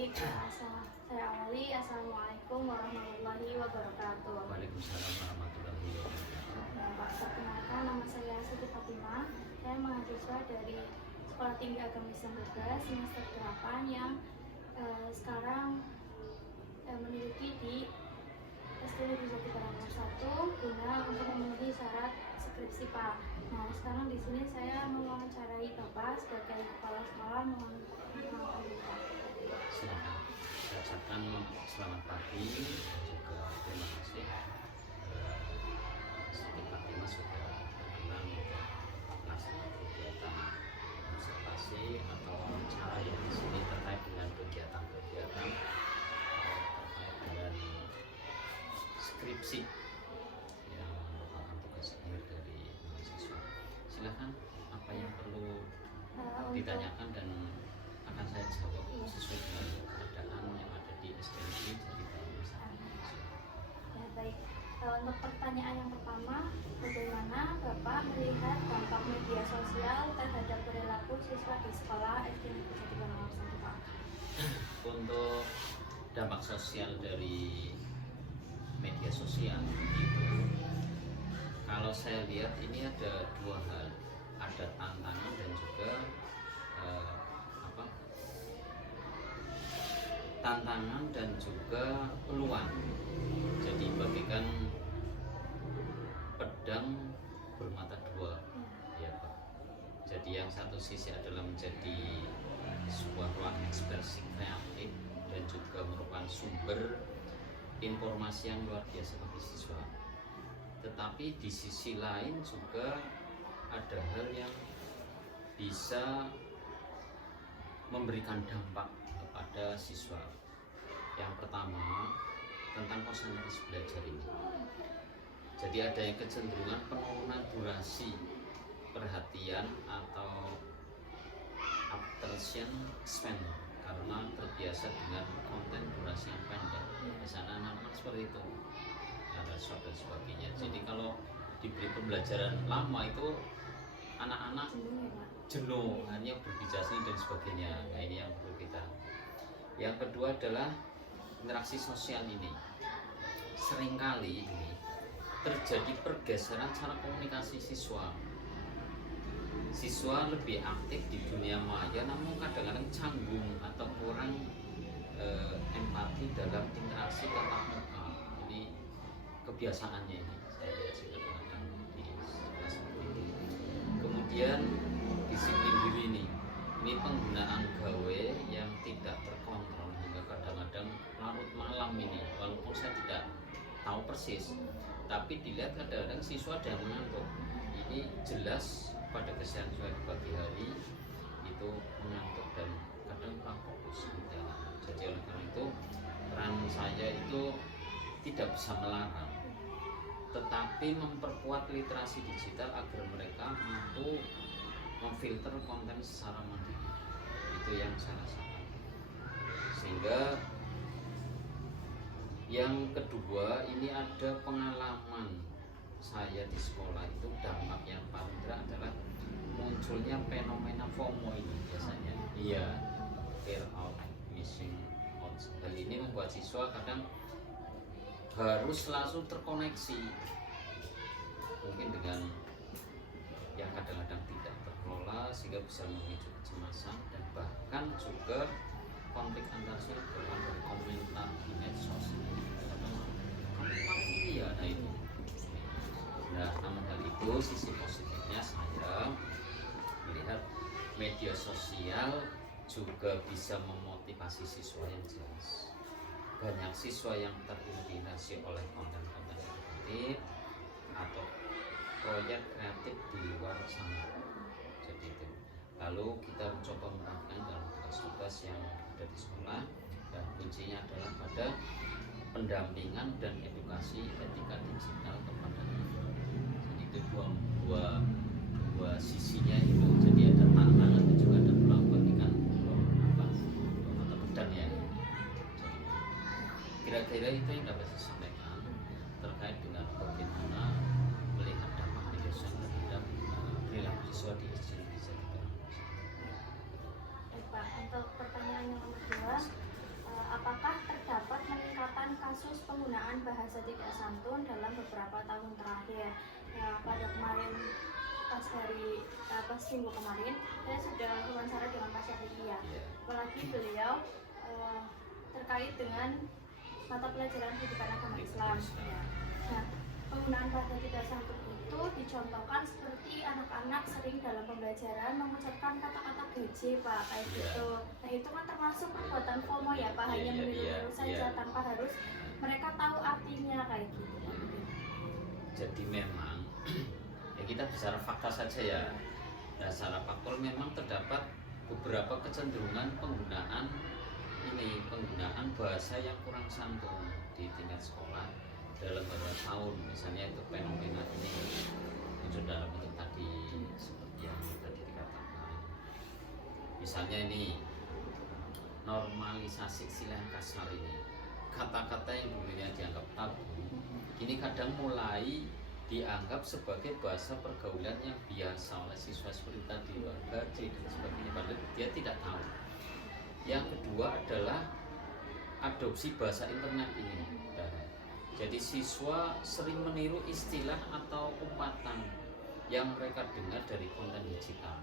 Baik, saya awali. Assalamualaikum warahmatullahi wabarakatuh. Waalaikumsalam warahmatullahi wabarakatuh. Ya, Pak, perkenalkan nama saya Siti Fatimah. Saya mahasiswa dari Sekolah Tinggi Agama Islam Brebes semester 8 yang sekarang meneliti di SD Negeri Jati Barang nomor 1 guna untuk memenuhi syarat skripsi, Pak. Nah, sekarang di sini saya mewawancarai Bapak sebagai kepala sekolah. Mohon maaf, Pak. Silakan. Saya ucapkan selamat pagi dan juga terima kasih. Siti Fatimah sudah berkenan untuk melaksanakan kegiatan observasi atau wawancara yang di sini terkait dengan kegiatan-kegiatan terkait dengan skripsi yang merupakan tugas akhir dari mahasiswa. Silakan, apa yang perlu ditanyakan dan akan saya jawab sesuai dengan keadaan yang ada di SDN Jati Barang nomor 1. Ya, baik. Untuk pertanyaan yang pertama, bagaimana Bapak melihat dampak media sosial terhadap perilaku siswa di sekolah SD Negeri Jati Barang nomor 1, Pak? Untuk dampak sosial dari media sosial itu, kalau saya lihat ini ada dua hal, ada tantangan dan juga tantangan dan juga peluang. Jadi bagikan pedang bermata dua, ya Pak. Jadi yang satu sisi adalah menjadi sebuah ruang ekspresi kreatif dan juga merupakan sumber informasi yang luar biasa bagi siswa. Tetapi di sisi lain juga ada hal yang bisa memberikan dampak kepada siswa. Yang pertama, tentang konsentrasi belajar ini. Jadi ada yang kecenderungan penurunan durasi perhatian atau attention span karena terbiasa dengan konten durasi yang pendek. Misalnya anak-anak seperti itu, ada short dan sebagainya. Jadi kalau diberi pembelajaran lama itu anak-anak jenuh, hanya berbicara dan sebagainya. Nah, ini yang perlu kita. Yang kedua adalah interaksi sosial ini. Seringkali ini terjadi pergeseran cara komunikasi siswa. Siswa lebih aktif di dunia maya, namun kadang-kadang canggung atau kurang empati dalam interaksi tatap muka. Ini kebiasaannya ini. Saya lihat kadang-kadang di kelas seperti itu. Kemudian disiplin diri ini penggunaan gawe yang tidak terkontrol hingga kadang-kadang larut malam ini, walaupun saya tidak tahu persis, tapi dilihat kadang-kadang siswa ada yang mengantuk. Ini jelas pada keseharian siswa di pagi hari itu mengantuk dan kadang kurang fokus. Jadi oleh karena itu peran saya itu tidak bisa melarang, tetapi memperkuat literasi digital agar mereka mampu memfilter konten secara mandiri. Itu yang saya rasakan. Sehingga yang kedua, ini ada pengalaman saya di sekolah itu, dampak yang paling berat adalah munculnya fenomena FOMO ini biasanya. Iya, fear of missing out. Hal ini membuat siswa kadang harus langsung terkoneksi, mungkin dengan yang kadang-kadang tidak terkelola sehingga bisa memicu kecemasan dan bahkan juga konflik antar siswa dari komentar di medsos. Iya, nah itu. Nah, namun hal itu sisi positifnya saya melihat media sosial juga bisa memotivasi siswa yang jelas. Banyak siswa yang terinspirasi oleh konten-konten edukatif atau proyek kreatif di luar sana. Jadi itu. Lalu kita mencoba menerapkan dalam tugas-tugas yang ada di sekolah, dan kuncinya adalah pada pendampingan dan edukasi etika digital kepada anak. Jadi itu dua sisinya itu. Jadi ada tantangan dan juga ada peluang bagikan mata pedang ya. Jadi kira-kira itu yang dapat saya sampaikan terkait dengan bagaimana melihat dampak media sosial terhadap perilaku siswa di SD. Baik, Pak. Untuk pertanyaan yang kedua, apakah terdapat peningkatan kasus penggunaan bahasa tidak santun dalam beberapa tahun terakhir? Ya, pada kemarin pas minggu kemarin saya sudah wawancara dengan Pak Syafii ya. Iya. Apalagi beliau terkait dengan mata pelajaran pendidikan agama Islam. Ya. Nah, penggunaan bahasa tidak santun itu dicontohkan seperti anak-anak sering dalam pembelajaran mengucapkan kata-kata gaje Pak, kayak gitu. Nah itu kan termasuk perbuatan FOMO ya Pak, hanya meniru saja tanpa harus mereka tahu artinya kayak gitu. Jadi memang ya kita bicara fakta saja ya. Nah, secara faktual memang terdapat beberapa kecenderungan penggunaan bahasa yang kurang santun di tingkat sekolah dalam beberapa tahun. Misalnya itu fenomena ini muncul dalam bentuk tadi seperti yang tadi dikatakan. Misalnya ini normalisasi istilah kasar ini, kata-kata yang dulunya dianggap tabu ini kadang mulai dianggap sebagai bahasa pergaulan yang biasa oleh siswa seperti tadi gaji dan sebagainya, padahal dia tidak tahu. Yang kedua adalah adopsi bahasa internet ini. Jadi siswa sering meniru istilah atau umpatan yang mereka dengar dari konten digital.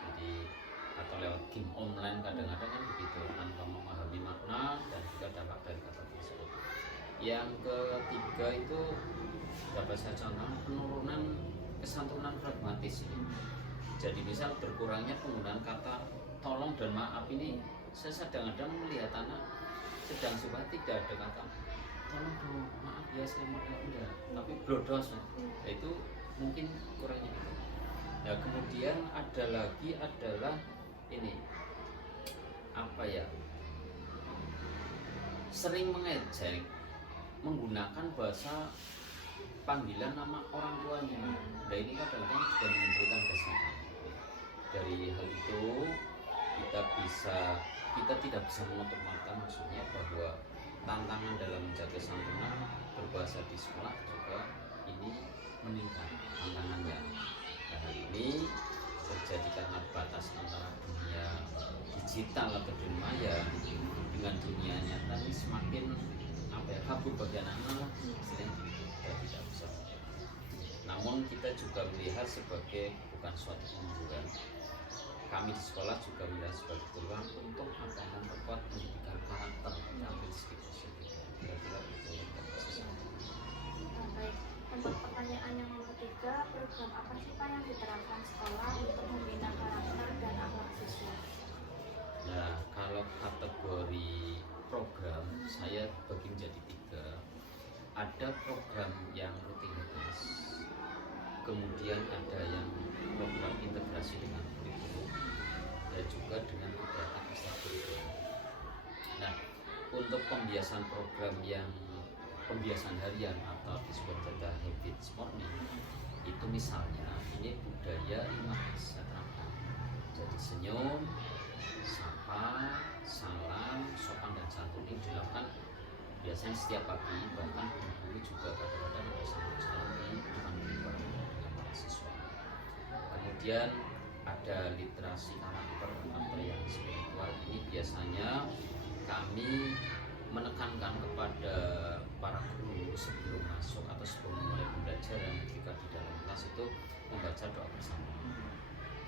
Jadi atau lewat game online kadang-kadang kan begitu, tanpa memahami makna dan juga dampak dari kata tersebut. Yang ketiga itu dapat saya contoh penurunan kesantunan pragmatis ini. Jadi misal berkurangnya penggunaan kata tolong dan maaf ini, saya kadang-kadang melihat anak sedang suka tidak ada kata tolong dong, maaf ya saya mau enggak, tapi blodos ya. Itu mungkin kurangnya gitu. Nah kemudian ada lagi adalah ini apa ya, sering mengejek menggunakan bahasa panggilan nama orang tuanya. Nah ini kadang-kadang juga menimbulkan kesan. Dari hal itu kita tidak bisa menutup mata, maksudnya bahwa tantangan dalam menjaga santunan berbahasa di sekolah juga ini meningkat tantangannya. Nah, hal ini terjadi karena batas antara dunia digital atau dunia maya dengan dunia nyata ini semakin kabur bagi anak-anak, istilahnya kita tidak bisa menjaga. Namun kita juga melihat sebagai bukan suatu pemburuan. Kami di sekolah juga melihat sebagai peluang untuk memperkuat pendidikan karakter dan segi positif. Kira-kira itu yang bisa saya sampaikan. Baik, untuk pertanyaan yang ketiga, program apa sih Pak yang diterapkan sekolah untuk membina karakter dan akhlak siswa? Nah, kalau kategori program saya bagi menjadi 3. Ada program yang rutinitas, kemudian ada yang program integrasi dengan kurikulum, dan juga dengan kegiatan ekstrakurikuler. Nah, untuk pembiasan program yang pembiasan harian atau disebut juga habits morning, itu misalnya ini budaya 5S saya terapkan. Jadi senyum, sapa, salam, sopan dan santun ini dilakukan biasanya setiap pagi, bahkan guru juga kadang-kadang bersama salam di depan para siswa. Kemudian ada literasi karakter atau yang spiritual, ini biasanya kami menekankan kepada para guru sebelum masuk atau sebelum mulai pembelajaran, ketika di dalam kelas itu membaca doa bersama.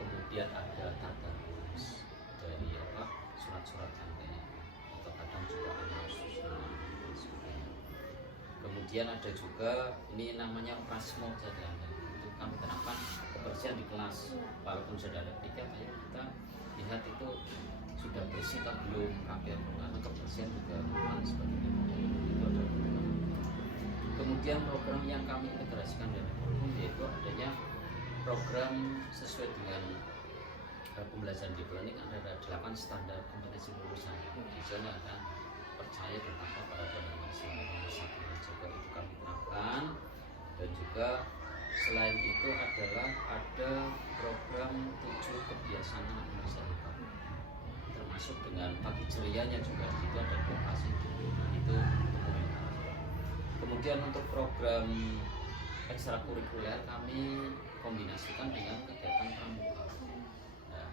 Kemudian ada tadarus dari surat-surat antenya atau kadang juga amal susunan dan sebagainya. Kemudian ada juga ini namanya operasi saja, itu kami terapkan kebersihan di kelas. Walaupun sudah ada tiket, ayo kita lihat itu sudah bersih atau belum, rapi atau karena kebersihan juga bukan sebagainya. Itu ada. Kemudian program yang kami integrasikan dengan kurikulum yaitu adanya program sesuai dengan pembelajaran di learning, ada 8 standar kompetensi lulusan. Di sana ada percaya dan takwa pada Tuhan Maha Nomor 1 dan juga itu kami terapkan. Dan juga selain itu adalah ada program 7 kebiasaan anak Indonesia Hebat, termasuk dengan pagi cerianya juga itu ada edukasi itu. Kemudian untuk program ekstrakurikuler kami kombinasikan dengan kegiatan pramuka. Nah,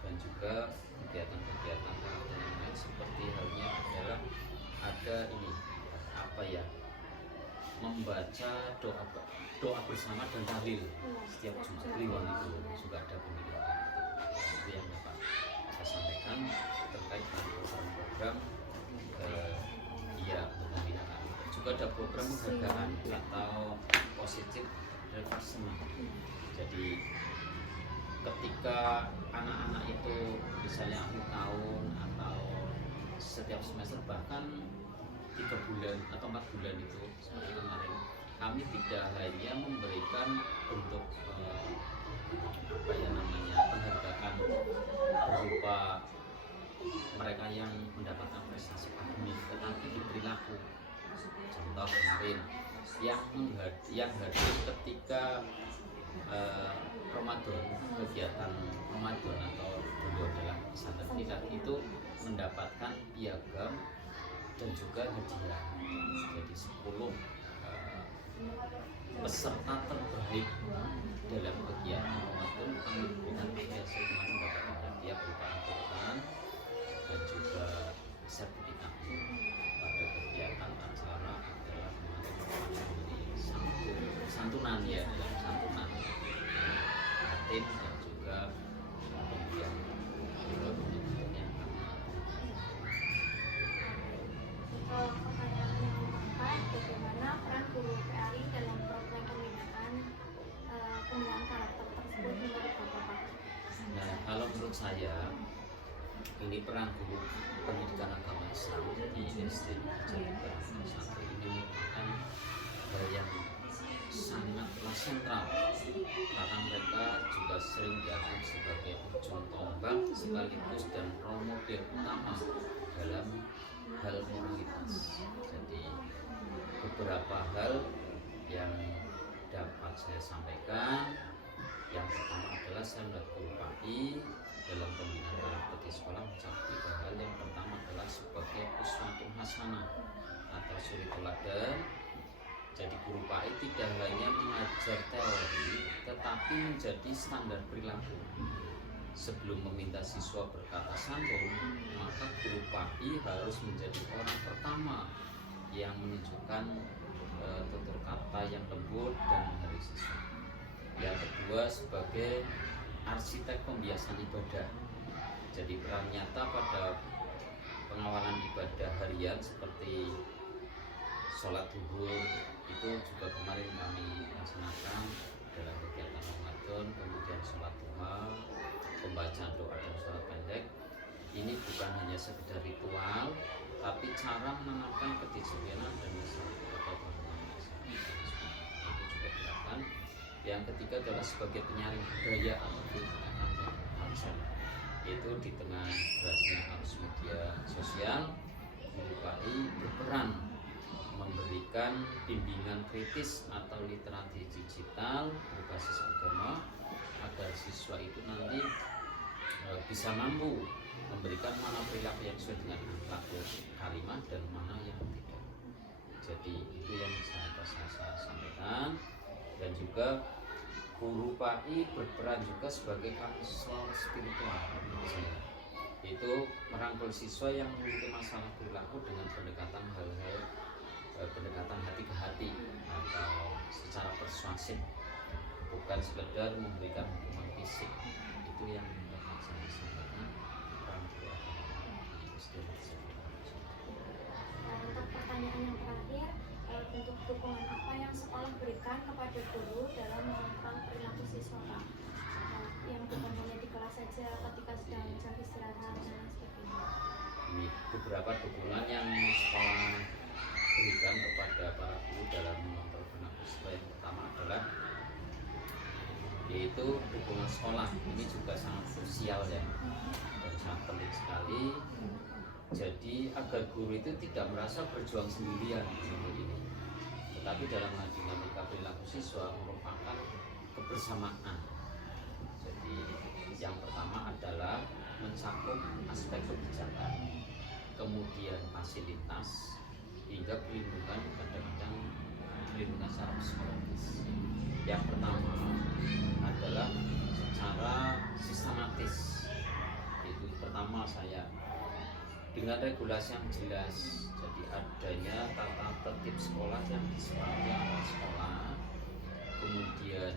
dan juga kegiatan-kegiatan karakter yang lain seperti halnya ada ini apa ya, membaca doa bersama dan tahlil setiap Jumat Kliwon itu juga ada pembinaan. Itu yang dapat saya sampaikan terkait dengan program-program untuk pembinaan. Juga ada program penghargaan atau positif reinforcement. Jadi ketika anak-anak itu misalnya akhir tahun atau setiap semester bahkan 3 bulan atau 4 bulan itu seperti kemarin, kami tidak hanya memberikan bentuk penghargaan berupa mereka yang mendapatkan prestasi akademik, tetapi di perilaku. Contoh kemarin yang hadir ketika Ramadan, kegiatan Ramadan atau beliau dalam pesantren kita itu mendapatkan piagam dan juga hadiah. Jadi 10 peserta terbaik dalam kegiatan Ramadan kami berikan biasa kemarin mendapatkan hadiah berupa Al-Quran dan juga sertifikat. Pada kegiatan acara adalah kemarin santunan ya, santunan yatim dan juga kemudian yang pertanyaan yang keempat, bagaimana peran guru PAI dalam program pembinaan karakter tersebut menurut Bapak? Nah, kalau menurut saya ini peran guru pendidikan agama Islam di SD Jabar Satu ini merupakan hal yang sangatlah sentral karena mereka juga sering dianggap sebagai ujung tombak sekaligus dan role model utama dalam hal moralitas. Jadi beberapa hal yang dapat saya sampaikan, yang pertama adalah saya melihat guru PAI dalam pembinaan karakter di sekolah mencakup 3 hal. Yang pertama adalah sebagai uswatun hasanah atau suri teladan. Jadi guru PAI tidak hanya mengajar teori, tetapi menjadi standar perilaku. Sebelum meminta siswa berkata santun, maka guru PAI harus menjadi orang pertama yang menunjukkan tutur kata yang lembut dan menghargai siswa. Yang kedua sebagai arsitek pembiasan ibadah. Jadi peran nyata pada pengawalan ibadah harian seperti sholat zuhur itu juga kemarin kami laksanakan dalam kegiatan Ramadan, kemudian sholat duha, pembacaan doa dan sholat pendek. Ini bukan hanya sekedar ritual, tapi cara menanamkan kedisiplinan dan kepatuhan itu juga dilakukan. Yang ketiga adalah sebagai penyaring budaya atau absen, yaitu di tengah derasnya arus media sosial, guru PAI berperan memberikan bimbingan kritis atau literasi digital berbasis agama agar siswa itu nanti bisa mampu memberikan mana perilaku yang sesuai dengan akhlakul karimah dan mana yang tidak. Jadi itu yang saya sampaikan. Dan juga guru PAI berperan juga sebagai konselor spiritual, itu merangkul siswa yang memiliki masalah perilaku dengan pendekatan pendekatan hati ke hati atau secara persuasif, bukan sekedar memberikan hukuman fisik. Itu yang dapat saya sampaikan. Untuk pertanyaan yang terakhir, bentuk dukungan apa yang sekolah berikan kepada guru dalam mengontrol perilaku siswa, Pak? Yang bukan hanya di kelas saja, ketika sedang jam istirahat dan sebagainya. Ini beberapa dukungan yang sekolah berikan kepada para guru dalam mengontrol perilaku siswa. Yang pertama adalah yaitu dukungan sekolah. Ini juga sangat krusial ya dan sangat penting sekali. Jadi agar guru itu tidak merasa berjuang sendirian seperti ini, tetapi dalam dinamika perilaku siswa merupakan kebersamaan. Jadi yang pertama adalah mencakup aspek kebijakan, kemudian fasilitas, hingga perlindungan, kadang-kadang perlindungan secara psikologis. Yang pertama adalah secara sistematis. Itu pertama saya dengan regulasi yang jelas. Jadi adanya tata tertib sekolah yang disepakati antara sekolah, kemudian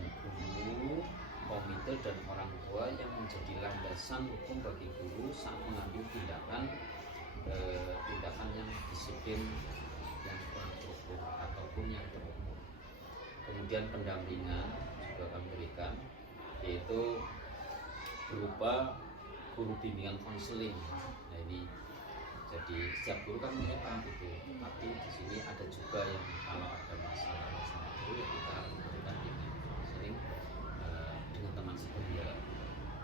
guru, komite dan orang tua yang menjadi landasan hukum bagi guru saat mengambil tindakan yang disiplin, yang terukur ataupun yang terukur. Kemudian pendampingan juga kami berikan, yaitu berupa guru bimbingan konseling. Nah ini jadi setiap guru kan punya paham itu, tapi di sini ada juga yang kalau ada masalah sama guru ya kita memberikan bimbingan konseling dengan teman sebaya.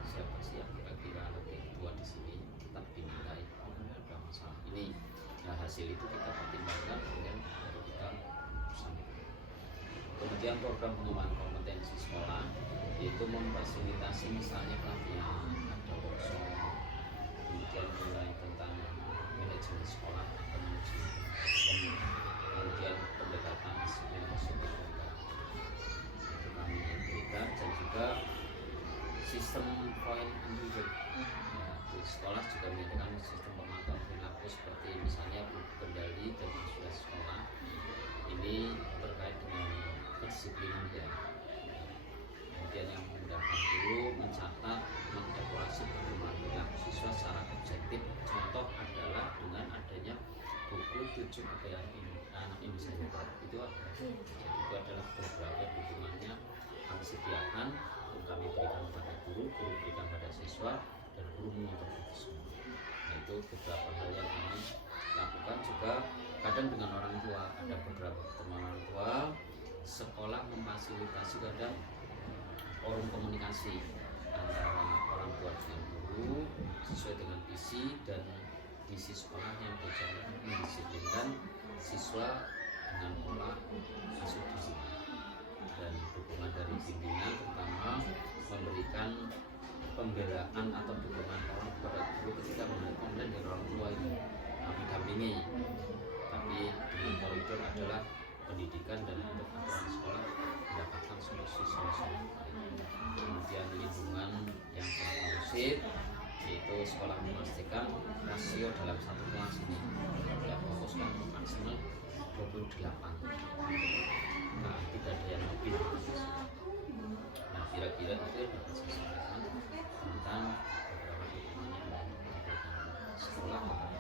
Siapa sih yang kira-kira lebih tua di sini, kita bimbingan ada masalah ini. Nah hasil itu kita pertimbangkan kemudian baru kita putuskan. Kemudian program pengembangan kompetensi sekolah yaitu memfasilitasi misalnya pelatihan, ada workshop, kemudian mulai tentang manajemen sekolah atau manajemen kemudian pendekatan disiplin positif itu kami berikan, dan juga sistem point and reward. Ya, di sekolah juga menyediakan sistem pemantauan perilaku seperti misalnya buku kendali dan instruksi sekolah. Ini terkait dengan kedisiplinan ya. Kemudian yang memudahkan guru mencatat, mengevaluasi perkembangan perilaku siswa secara objektif. Contoh adalah dengan adanya buku 7 kekayaan anak Indonesia Hebat. Itu adalah beberapa dukungannya kami sediakan, kami berikan pada guru berikan pada siswa, dan guru mengontrol itu semua. Nah, itu beberapa hal yang kami lakukan. Juga kadang dengan orang tua, ada beberapa pertemuan orang tua, sekolah memfasilitasi kadang forum komunikasi antara orang tua dengan guru sesuai dengan visi dan misi sekolah yang berjalan mendisiplinkan siswa dengan pola asuh disiplin, dan dukungan dari pimpinan terutama memberikan pembelaan atau dukungan orang kepada guru ketika mengenai komplain dari orang tua itu kami dampingi, tapi dengan koridor adalah pendidikan dan untuk aturan sekolah mendapatkan solusi-solusi. Kemudian lingkungan yang kondusif, yaitu sekolah memastikan rasio dalam satu kelas ini ya fokuskan maksimal 28. Nah, tidak ada yang lebih. Nah, kira-kira itu yang dapat saya sampaikan tentang beberapa dukungan yang diberikan sekolah kepada